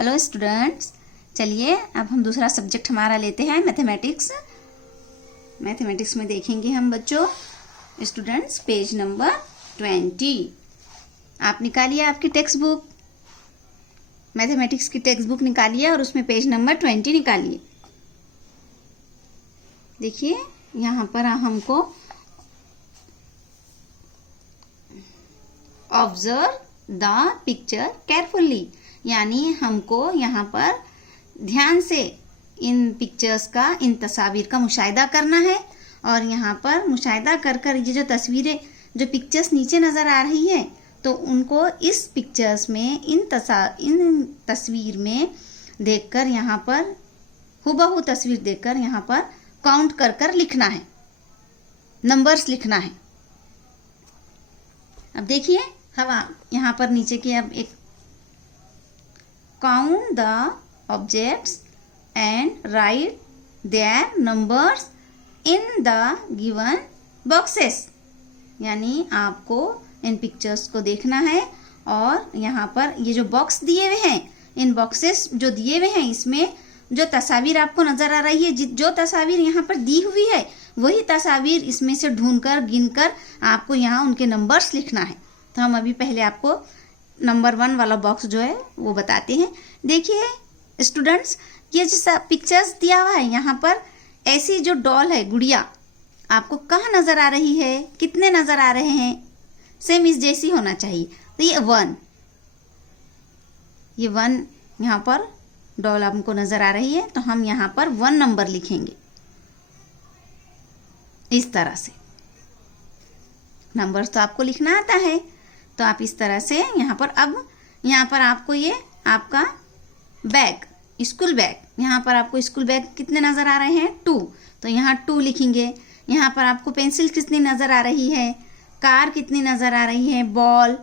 Hello students, चलिए अब हम दूसरा सब्जेक्ट हमारा लेते हैं मैथमेटिक्स। मैथमेटिक्स में देखेंगे हम बच्चों स्टूडेंट्स पेज नंबर 20। आप निकालिए आपकी टेक्स्ट बुक, मैथमेटिक्स की टेक्स्ट बुक निकालिए और उसमें पेज नंबर 20 निकालिए। देखिए यहाँ पर हमको ऑब्जर्व द पिक्चर केयरफुली, यानी हमको यहाँ पर ध्यान से इन पिक्चर्स का, इन तस्वीर का मुशाहिदा करना है। और यहाँ पर मुशाहिदा कर कर ये जो तस्वीरें, जो पिक्चर्स नीचे नज़र आ रही है, तो उनको इस पिक्चर्स में, इन तस्वीर में देखकर, यहाँ पर हुबहू तस्वीर देखकर यहाँ पर काउंट कर कर लिखना है, नंबर्स लिखना है। अब देखिए हवा यहाँ पर नीचे की, अब एक count the objects and write their numbers in the given boxes, यानी आपको इन पिक्चर्स को देखना है और यहाँ पर ये जो बॉक्स दिए हुए हैं, इन बॉक्सेस जो दिए हुए हैं, इसमें जो तस्वीर आपको नज़र आ रही है, जो तस्वीर यहाँ पर दी हुई है, वही तस्वीर इसमें से ढूंढकर गिनकर आपको यहाँ उनके नंबर्स लिखना है। तो हम अभी पहले आपको नंबर 1 वाला बॉक्स जो है वो बताते हैं। देखिए स्टूडेंट्स, ये जो पिक्चर्स दिया हुआ है यहाँ पर, ऐसी जो डॉल है, गुड़िया, आपको कहाँ नज़र आ रही है, कितने नज़र आ रहे हैं, सेम इस जैसी होना चाहिए। तो ये 1 यहाँ पर डॉल हमको नज़र आ रही है, तो हम यहाँ पर 1 नंबर लिखेंगे। इस तरह से नंबर्स तो आपको लिखना आता है, तो आप इस तरह से यहाँ पर, अब यहाँ पर आपको ये आपका बैग, स्कूल बैग, यहाँ पर आपको स्कूल बैग कितने नज़र आ रहे हैं, 2, तो यहाँ 2 लिखेंगे। यहाँ पर आपको पेंसिल कितनी नज़र आ रही है, कार कितनी नज़र आ रही है, बॉल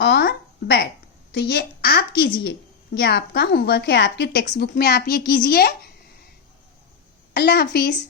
और बैट। तो ये आप कीजिए, ये आपका होमवर्क है, आपकी टेक्स्ट बुक में आप ये कीजिए। अल्लाह हाफिज़।